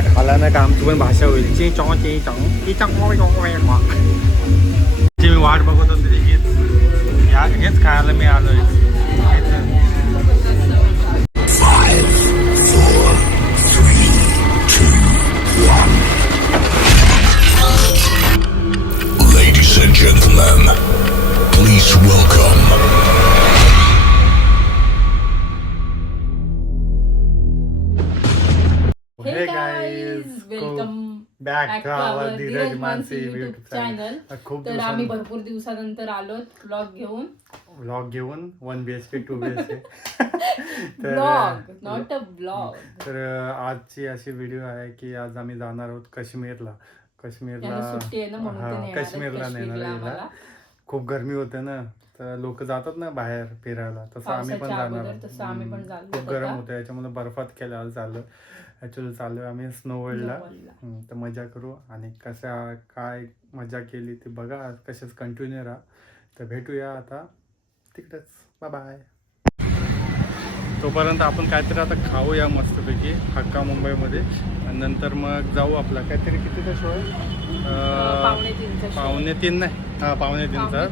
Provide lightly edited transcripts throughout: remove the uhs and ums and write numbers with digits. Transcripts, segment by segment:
त्याला खाला ना का आमची पण भाषा होईल. ची चॉ ची चॉ ची चॉ मी वाट बघत होते हेच खायला मी आलोय. Ladies and gentlemen, please welcome. Hey guys, welcome back to our Dheeraj Mansi YouTube YouTube channel. खूप तर आम्ही भरपूर दिवसानंतर आलो व्लॉग घेऊन. व्लॉग घेऊन 1 BHK 2 BHK vlog not a blog. तर आजची अशी व्हिडिओ आहे की आज आम्ही जाणार आहोत काश्मीरला. सुट्टी आहे ना म्हणून ते नेणार आहेत काश्मीरला नेणार आहे. आम्हाला. खूप गरमी होते ना, तर लोक जातात ना बाहेर फिरायला, तसं आम्ही पण जाणार आहोत. तसं आम्ही पण चाललो. खूप गरम होतं, याच्यामुळे बर्फात खेळायला चाललं. ॲक्च्युली चालू आम्ही स्नो वर्ल्डला. तर मजा करू आणि काय मजा केली ते बघा. कशाच कंटिन्यू राहा. तर भेटूया आता तिकडेच. Bye bye. तोपर्यंत आपण काहीतरी आता खाऊया मस्तपैकी हक्का मुंबईमध्ये आणि नंतर मग जाऊ. आपला काहीतरी कितीचा शो आहे? 2:45 नाही. हां 2:45.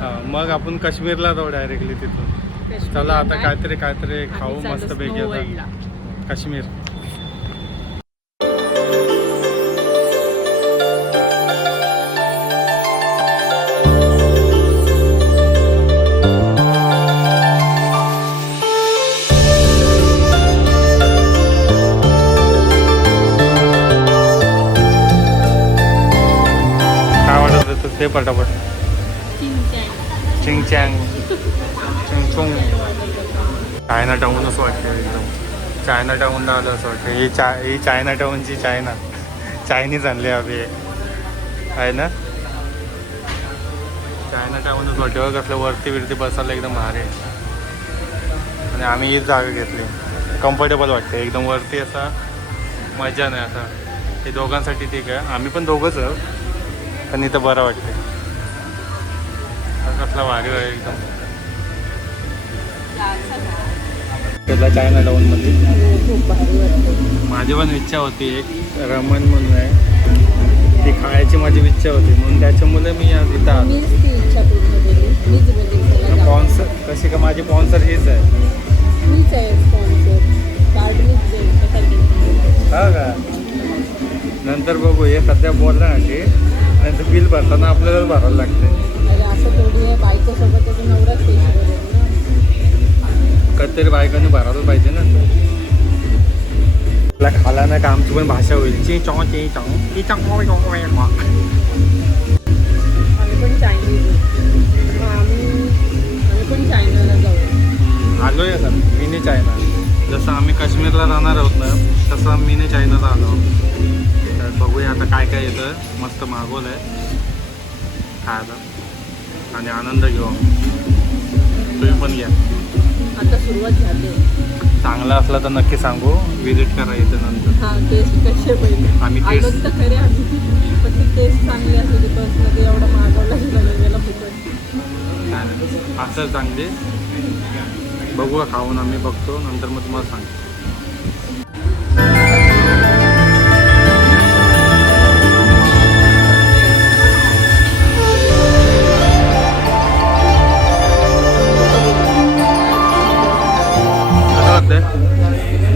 हां मग आपण काश्मीरला जाऊ डायरेक्टली तिथून. चला आता काहीतरी खाऊ मस्तपैकी आता काश्मीर. ते पटापट चिंग चँग चिंगचुंग. चायना टाऊन असं वाटतं एकदम. चायना टाऊनला आलं असं वाटतं. ही चायना टाऊनची चायनीज आणली हवी आहे ना. चायना टाऊनच वाटतं. कसलं वरती बसायला एकदम भारी आहे. आणि आम्ही हीच जागा घेतली. कम्फर्टेबल वाटते एकदम वरती. असा मजा नाही. आता हे दोघांसाठी ठीक आहे. आम्ही पण दोघंच आहोत पण इथं बरं वाटते. कसला भारी आहे एकदम. त्याला चायना टाऊनमध्ये माझी पण इच्छा होती. एक रमन म्हणून आहे, ती खायची माझी इच्छा होती म्हणून त्याच्यामुळे मी आज इथं आलो. स्पॉन्सर कशी का माझी स्पॉन्सर हीच आहे. हा का नंतर बघू. हे सध्या बोलला ना की नंतर बिल भरताना आपल्यालाच भरायला लागते. कधीतरी बायकांनी भरायला पाहिजे ना. त्याला खाला ना का आमची पण भाषा होईल. ची चॉ ची चॉ ची चॉ. आम्ही पण चायनाला जाऊ. आलोय आता मिनी चायना. जसं आम्ही काश्मीरला राहणार आहोत ना तसं मिनी चायनाला आलो आहोत. तर बघूया आता काय येतं. मस्त मागवलं आहे खायला आणि आनंद घेऊ. तुम्ही पण घ्या. आता सुरुवात झाली. चांगला असला तर नक्की सांगू. विजिट करा इथं नंतर. हां टेस्ट कसे पहिले आम्ही टेस्ट तर खरे आम्ही पण ती टेस्ट चांगली असेल बसमध्ये एवढं मागवलं गेला फुकट. असं चांगली बघूया खाऊन. आम्ही बघतो नंतर मग तुम्हाला सांगतो.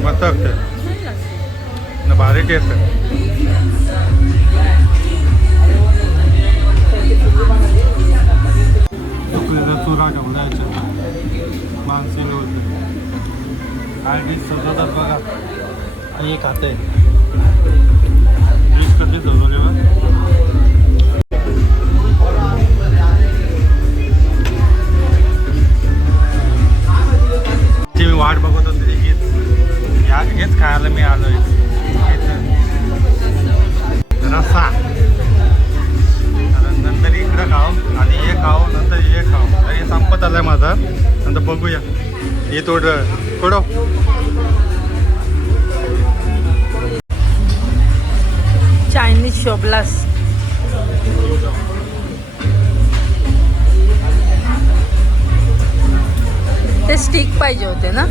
मस्त वाटतं ना. भारी टेस्ट आहे. चुरा ठेवला याच्यात माणसे होते. काय डिश सजवतात बघा. हे खाते डिश कशी सजवले बघ. मी वाट बघत होते हेच खायला मी आलोय. रस्सा नंतर इकडं खाऊ आणि हे खाऊ नंतर हे खाऊ. हे संपत आलंय माझं. नंतर बघूया. हे थोडं चायनीज शोभलास. ते स्टिक पाहिजे होते ना.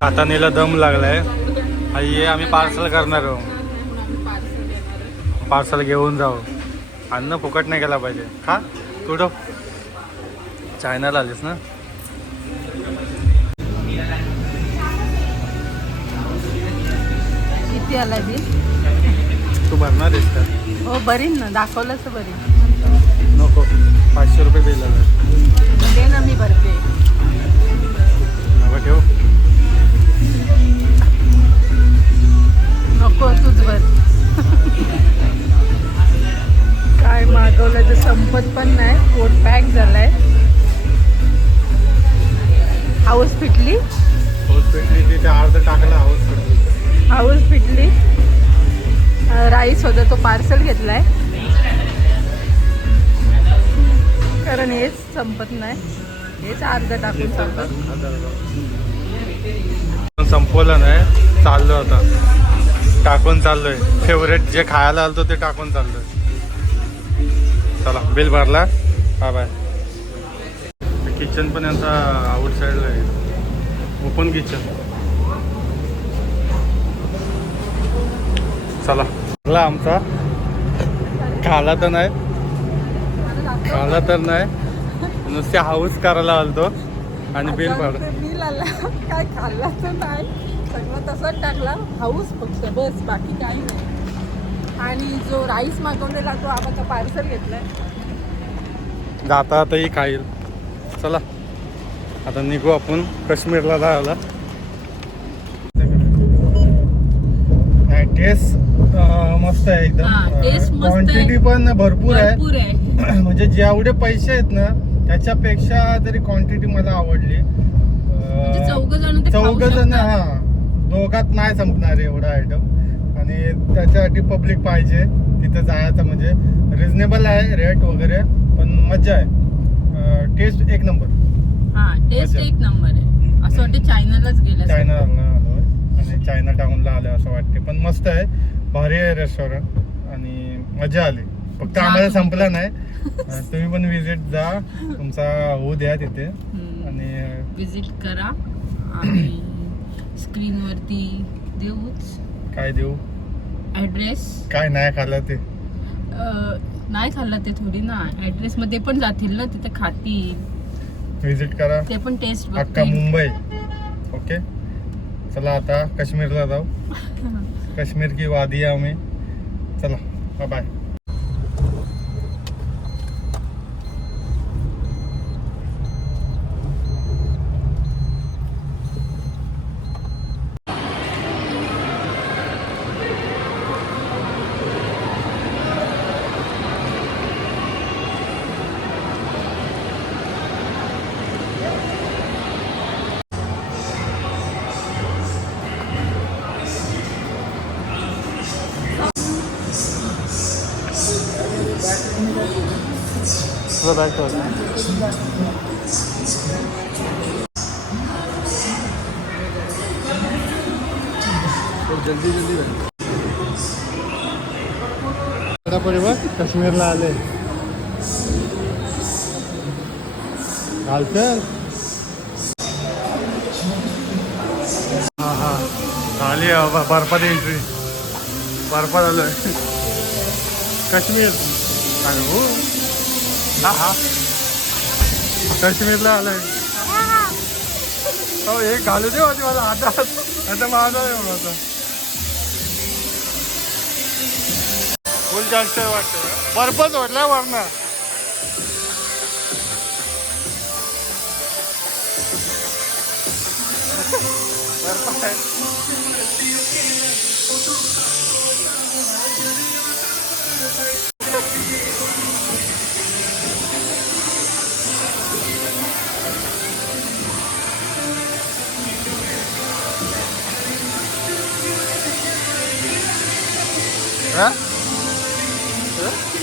आता नीला दम लागलाय. आई आम्ही पार्सल करणार आहोत. पार्सल घेऊन जाऊ. अन्न फुकट नाही गेला पाहिजे. खा कुठं चायनाला आलीस ना. किती आलाय बिल? तू भरणार आहेस का? हो बरीन ना, दाखवलंच बरी. नको 500 रुपये बिल आलं. दे ना, मी भरते. नको ठेव. नको तूच भर. काय मागवलं तर संपत पण नाही. पोट पॅक झालाय. हाऊस फिटली. तिथे अर्ध टाकला हाऊस फिटली. राईस होता तो पार्सल घेतलाय, कारण हेच संपत नाही. हेच अर्ध टाकून चालतं. संपवलं नाही, चाललो आता. टाकून चाललोय. फेवरेट जे खायला आलतो ते टाकून चाललोय. चला बिल भरला. हा बाय. किचन पण यांचा आउटसाईडला आहे. Open kitchen. चला भरला आमचा. खाला तर नाही, नुसते हाऊस करायला आलतो आणि बिल भरलं. बिल आला. काय खाल्ला तर नाही, सगळं तसंच टाकला. हाऊस फक्त, बस, बाकी काही नाही. आणि जो राईस मागवलेला तो आम्हाला पार्सल घेतलाय. जाता आताही खाईल. चला आता निघू आपण काश्मीरला जायला. टेस्ट मस्त आहे एकदम. टेस्ट मस्त आहे. क्वांटिटी पण भरपूर आहे. म्हणजे जेवढे पैसे आहेत ना त्याच्यापेक्षा तरी क्वांटिटी मला आवडली. चौघ जण हा, दोघात नाही संपणार एवढा आयटम. आणि त्याच्यासाठी पब्लिक पाहिजे तिथं जायचं. म्हणजे रिझनेबल आहे रेट वगैरे, पण मजा आहे. टेस्ट एक नंबर. टेस्ट एक नंबर आहे. असं वाटतं चायनालाच गेलं. चायनाला आलोय आणि चायना टाउनला आलोय असं वाटते. पण मस्त आहे, भारी आहे रेस्टॉरंट आणि मजा आली. फक्त आम्हाला संपला नाही. तुम्ही पण विजिट जा, तुमचा होऊ द्या तिथे आणि विजिट करा. आणि स्क्रीनवरती देऊच. काय देऊ? ॲड्रेस. काय नाही खाल्लं ते? नाही खाल्लं ते थोडी ना. ॲड्रेस मध्ये पण जातील ना, तिथे खातील. विजिट करा, ते पण टेस्ट अख्खा मुंबई. ओके चला आता काश्मीरला जाऊ. काश्मीर की वादी आहे आम्ही. चला बाय बाय. बॅग जल्दी काश्मीरला आले. चालतं. हा झाली बर्फात एंट्री. बर्फात आलोय काश्मीर. हो हा काश्मीरला आलोय. हो एक घालू दे होती मला. आता माझा आहे आता. फुल जास्त वाटतं. बर्फच वाटला वरना. बर्फ आहे.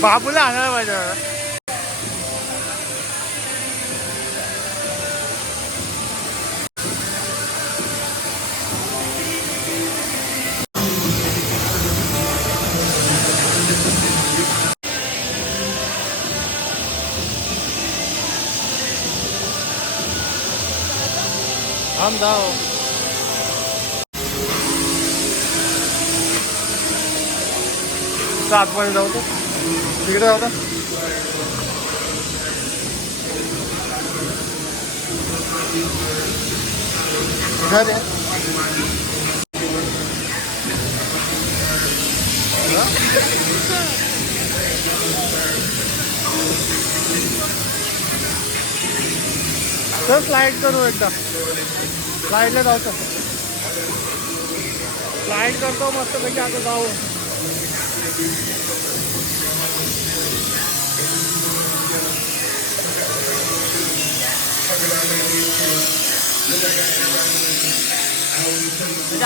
बाबूला आणायला पाहिजे. हम जाओ. आतमध्ये जाऊ तर तिकडे जाऊ तर घर आहे तर स्लाईड करू एकदा स्लाईडला जाऊ तर स्लाईड करतो मस्तपैकी आता जाऊ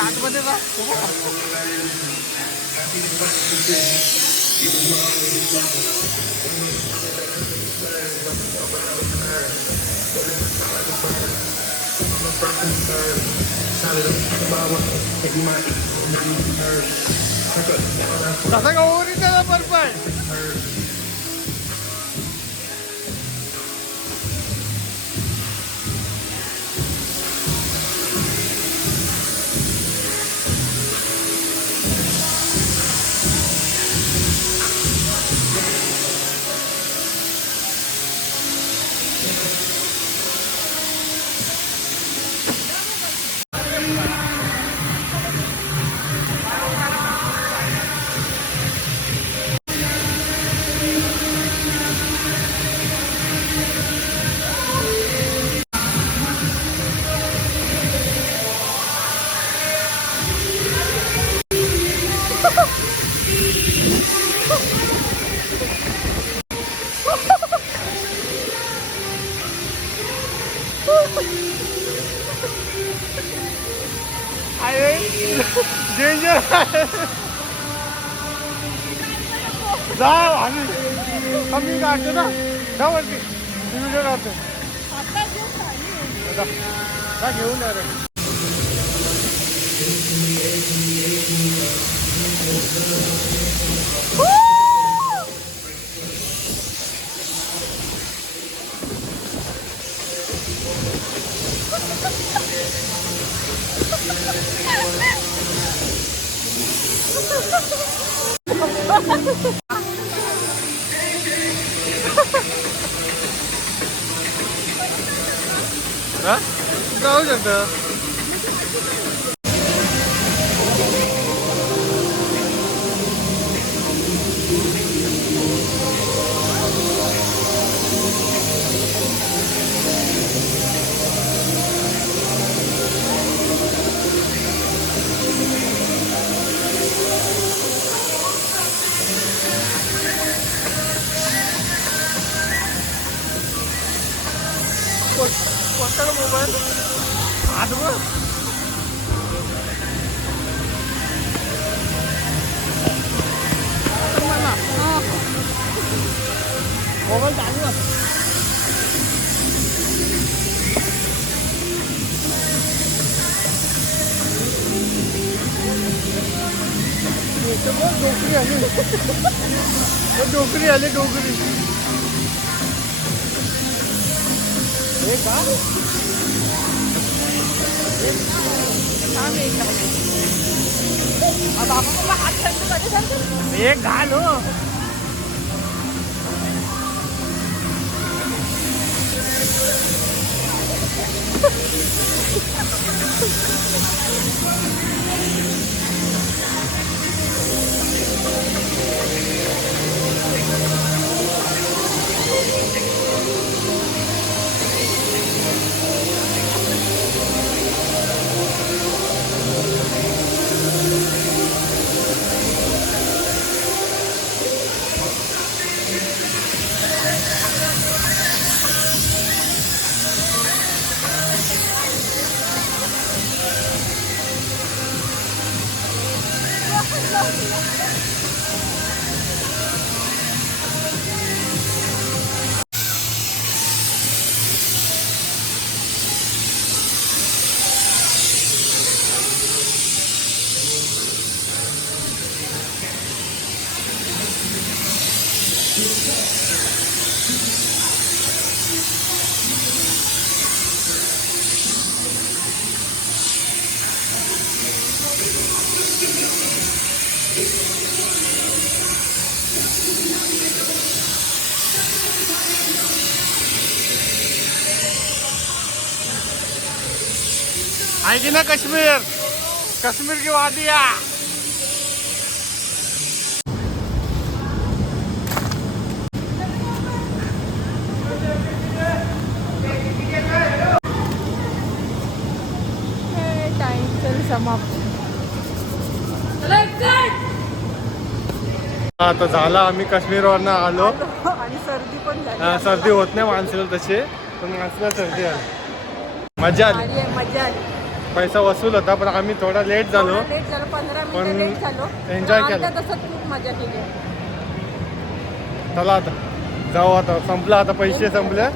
आतमध्ये जा कसा का ओरी त्याला बरोबर डेंजर जा आम्ही कमी काढतो ना जावरती व्हिडिओ काढतो जा घेऊन या रे जाऊ शकतं कोणता मोबाईल आठवं मोबाईल चालू डोकरी आली डोकरी आली डोकरी हे का एक घाल हो आहे की ना काश्मीर, काश्मीर की वादिया. टाइम चल समाप्त. आता झालं, आम्ही काश्मीरवरनं आलो. आणि सर्दी पण झाली. सर्दी होत नाही माणसाला तशी, पण माणसाला सर्दी आली. मजा आली, भारी आहे, मजा आली. पैसा वसूल होता, पण आम्ही थोडा लेट झालो. थोडं लेट झालं, 15 पण मिनिटं लेट झालो. enjoy पण केलं. अर्ध्या तासात खूप मजा केली. चला आता जाऊ, आता संपलं, आता पैसे संपले.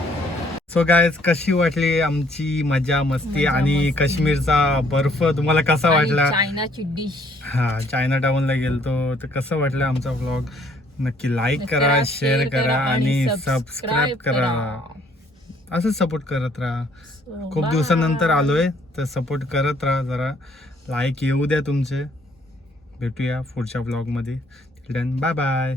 सो गायज, कशी वाटली आमची मजा मस्ती आणि काश्मीरचा बर्फ तुम्हाला कसा वाटला? चायनाची डिश. हा, चायना टाऊनला गेलतो, तर कसं वाटलं आमचा व्लॉग? नक्की लाईक करा, शेअर करा आणि सबस्क्राईब करा. असंच सपोर्ट करत राहा. खूप दिवसानंतर आलोय, तर सपोर्ट करत राहा. जरा लाईक येऊ द्या तुमचे. भेटूया पुढच्या व्लॉगमध्ये. Bye bye.